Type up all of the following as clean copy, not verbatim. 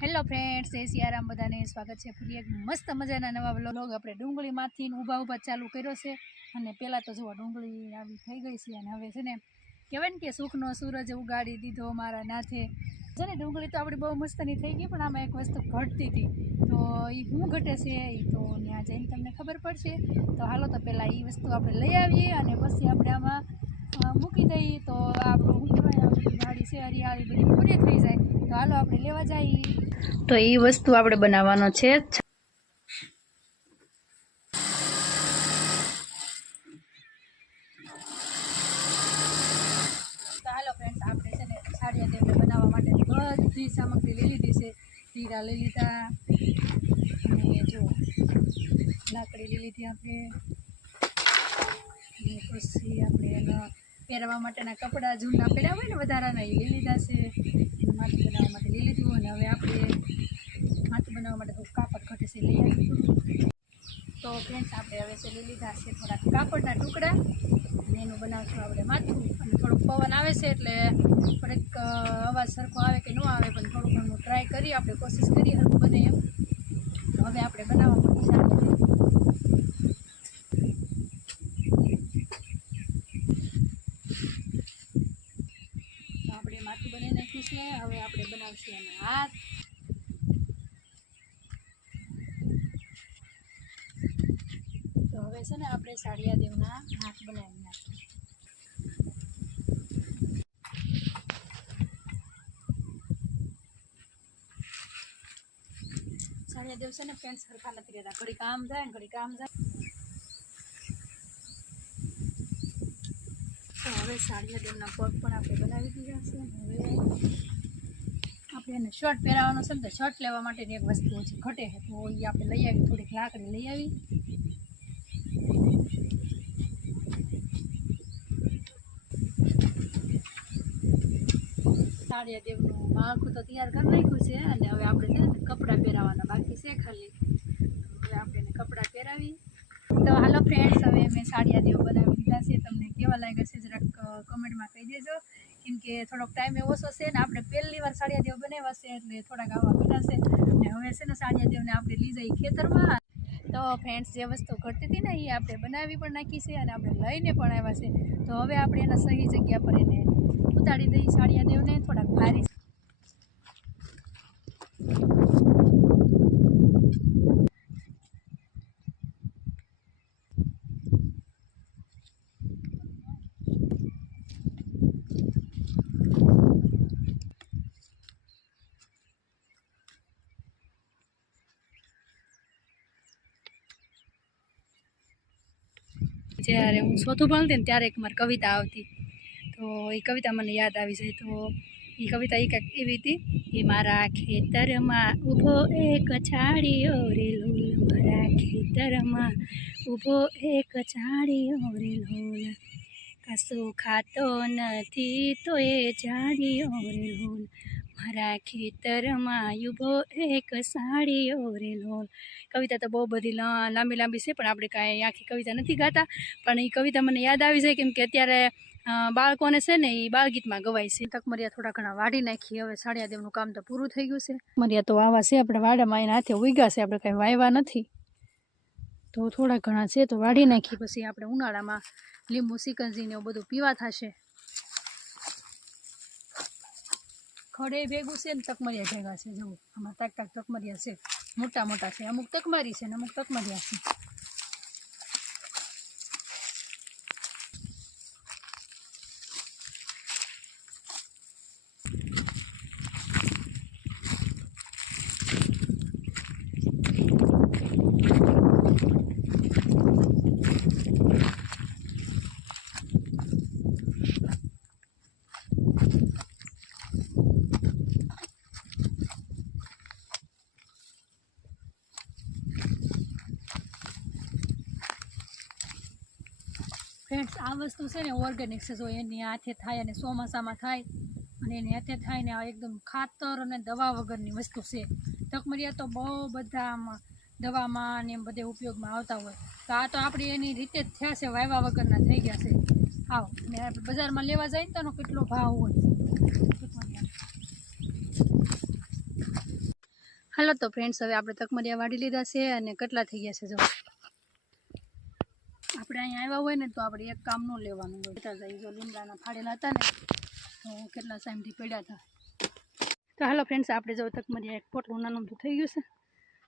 Hello friends, જય સિયારામ. બધાને સ્વાગત છે ફરી એક મસ્ત મજાના નવા વ્લોગ. આપણે ડુંગળીમાંથી ઊભા ચાલુ કર્યો છે. અને પહેલાં તો જુઓ ડુંગળી આવી થઈ ગઈ છે અને હવે છે ને કહેવાય ને કે સુખનો સૂરજ ઉગાડી દીધો મારા નાથે. છે ને ડુંગળી તો આપણી બહુ મસ્તની થઈ ગઈ, પણ આમાં એક વસ્તુ ઘટતી હતી. તો એ શું ઘટે છે એ તો ત્યાં જઈને તમને ખબર પડશે. તો હાલો તો પહેલાં એ વસ્તુ આપણે લઈ આવીએ અને પછી આપણે આમાં મૂકી દઈએ તો આપણું શું કહેવાય, આપણી વાડી છે હરિયાળી બધી પૂરી થઈ જાય. તો હાલો આપણે લેવા જઈએ. તો એ વસ્તુ આપણે બનાવવાનો છે. તો હાલો ફ્રેન્ડ્સ, આપણે છે ને સાડિયા દેવને બનાવવા માટે બધી સામગ્રી લઈ લીધી છે. જીરા લઈ લીધા અને જો લાકડી લઈ લીધી આપણે. અને પછી આપણે એના પહેરવા માટેના કપડાં જૂના પડ્યા હોય ને વધારાના એ લઈ લીધા છે. માથું બનાવવા માટે લઈ લીધું. અને હવે આપણે માથું બનાવવા માટે થોડું કાપડ ઘટે છે લઈ આવીશું. તો ફ્રેન્ડ્સ, આપણે હવે છે લઈ લીધા છે થોડાક કાપડના ટુકડા અને એનું બનાવશું આપણે માથું. અને થોડુંક પવન આવે છે એટલે થોડીક અવાજ સરખો આવે કે ન આવે, પણ થોડું ઘણું ટ્રાય કરીએ, આપણે કોશિશ કરીએ હરખું બને એમ. તો હવે આપણે બનાવવા માટે ચાલુ કરીએ. આપણે માથું બનાવી નાખ્યું છે. હવે આપણે બનાવશું એના હાથ. તો હવે છે ને આપણે સાડિયા દેવના હાથ બનાવી નાખીએ. સાડિયા દેવ છે ને ફ્રેન્ડ્સ સરખા નથી રહેતા, ઘડી કામ જાય ને ઘડી કામ જાય. તો હવે સાડિયા દેવના પગ પણ આપણે બનાવી દીધા છે. હવે આપણે એને શર્ટ પહેરાવવાનો છે ને, તો શર્ટ લેવા માટેની એક વસ્તુ છે ઘટે છે, તો એ આપણે લઈ આવી, થોડીક લાકડી લઈ આવી. સાડિયા દેવનું માળખું તો તૈયાર કરી નાખ્યું છે. અને હવે આપણે છે ને કપડાં પહેરાવવાના બાકી છે ખાલી. હવે આપણે એને કપડાં પહેરાવી. તો હાલો ફ્રેન્ડ્સ, હવે મેં સાડિયા દેવ બનાવી દીધા છે. તમને કેવા લાગ્યા છે જરાક કમેન્ટમાં કહી દેજો, કેમ કે થોડોક ટાઈમ ઓછો છે ને આપણે પહેલી વાર સાડિયા દેવ બનાવ્યા છે એટલે થોડાક આવા બધા છે. અને હવે છે ને સાડિયા દેવને આપણે લઈ જઈએ ખેતરમાં. તો ફ્રેન્ડ્સ, જે વસ્તુ ઘટતી હતી ને એ આપણે બનાવી પણ નાખી છે અને આપણે લઈને પણ આવ્યા છે. તો હવે આપણે એના સહી જગ્યા પર એને ઉતારી દઈએ સાડિયા દેવને. થોડાક ભારી જ્યારે હું ચોથું ભણતી ને ત્યારે એક મારી કવિતા આવતી, તો એ કવિતા મને યાદ આવી જાય. તો એ કવિતા એ કંઈક એવી હતી કે મારા ખેતરમાં ઊભો એક છાળીયો રે લોલ, મારા ખેતરમાં ઊભો એક છાળીયો રે લોલ, કશું ખાતો નથી તો એ ઝાડીયો રે લોલ, મારા ખેતરમાં ઊભો એક સાડીયો રે લોલ. કવિતા તો બહુ બધી લાંબી છે, પણ આપણે કાંઈ આખી કવિતા નથી ગાતા. પણ એ કવિતા મને યાદ આવી જાય કેમ કે અત્યારે બાળકોને છે ને એ બાળગીતમાં ગવાય છે. તકમરિયા થોડા ઘણા વાઢી નાખી. હવે સાડિયા દેવનું કામ તો પૂરું થઈ ગયું છે. તકમરિયા તો આવા છે આપણે વાડામાં, એના હાથે ઉગ્યા છે, આપણે કાંઈ વાવ્યા નથી. તો થોડા ઘણા છે તો વાઢી નાખી. પછી આપણે ઉનાળામાં લીંબુ સિકંજી ને એવું બધું પીવા થશે. ખડે ભેગું છે ને તકમરિયા ભેગા છે. જુઓ આમાં તાક તકમરિયા છે, મોટા મોટા છે. અમુક તકમારી છે ને અમુક તકમરિયા છે. ફ્રેન્ડ્સ, આ વસ્તુ છે ને ઓર્ગેનિક છે. જો એની હાથે થાય અને ચોમાસામાં થાય અને એની હાથે થાય ને આ એકદમ ખાતર અને દવા વગરની વસ્તુ છે. તકમરિયા તો બહુ બધા આમાં દવામાં ને એમ બધે ઉપયોગમાં આવતા હોય. તો આ તો આપણે એની રીતે જ થયા છે, વાવ્યા વગરના થઈ ગયા છે. આવ ને આપણે બજારમાં લેવા જાય ને તો એનો કેટલો ભાવ હોય. હાલો તો ફ્રેન્ડ્સ, હવે આપણે તકમરિયા વાળી લીધા છે અને કેટલા થઈ ગયા છે જો. આપણે અહીંયા આવ્યા હોય ને તો આપણે એક કામ ન લેવાનું હોય. જો લીમડાના ફાડેલા હતા ને તો કેટલા ટાઈમથી પડ્યા હતા. તો હાલો ફ્રેન્ડ્સ, આપણે જો તકમરિયા એક પોટલું નાનું તો થઈ ગયું છે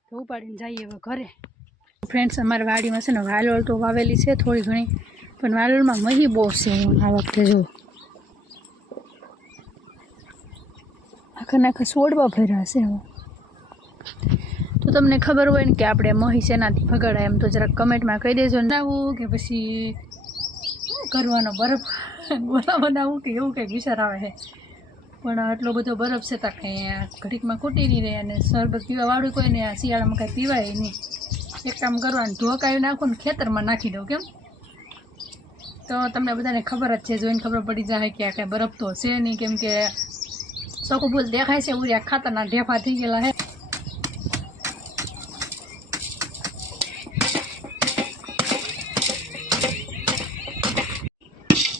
તો ઉપાડીને જઈએ હવે ઘરે. ફ્રેન્ડ્સ, અમારી વાડીમાં છે ને વાલોળ તો વાવેલી છે થોડી ઘણી, પણ વાલોળમાં મહી બહુ છે આ વખતે. જો આખા છોડવા ભર્યા છે. હવે તો તમને ખબર હોય ને કે આપણે મહી શેનાથી ભગાડાય એમ તો જરાક કમેન્ટમાં કહી દેજો ને. આવું કે પછી કરવાનો બરફ બનાવવું કે એવું કંઈક વિચાર આવે છે, પણ આટલો બધો બરફ છે તો કંઈ ઘડીકમાં ખૂટી નહીં રહે અને શરબત પીવા વાળું કોઈ ને શિયાળામાં કાંઈ પીવાય નહીં. એક કામ કરવાનું, ઢોકાવી નાખું ને ખેતરમાં નાખી દઉં. કેમ તો તમને બધાને ખબર જ છે, જોઈને ખબર પડી જાય કે આ કાંઈ બરફ તો છે નહીં, કેમ કે ચોખ્ખું ભૂલ દેખાય છે ઉરિયા ખાતરના ઢેફા થઈ ગયેલા હે.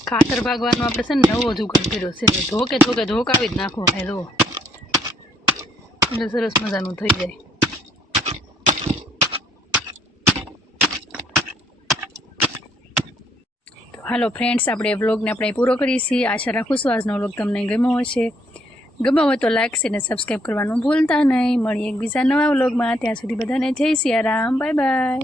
ખાતર ભાગવાનો આપણે છે ને નવો જુગાડ કર્યો છે. ધોકાવી જ નાખો હેલો, એટલે સરસ મજાનું થઈ જાય. તો હાલો ફ્રેન્ડ્સ, આપણે વ્લોગને આપણે પૂરો કરીએ છીએ. આશા રાખું છું આજનો વ્લોગ તમને ગમ્યો હશે. ગમ્યો હોય તો લાઈક અને સબસ્ક્રાઈબ કરવાનું ભૂલતા નહીં. મળીએ એક બીજા નવા વ્લોગમાં. ત્યાં સુધી બધાને જય સિયારામ, બાય બાય.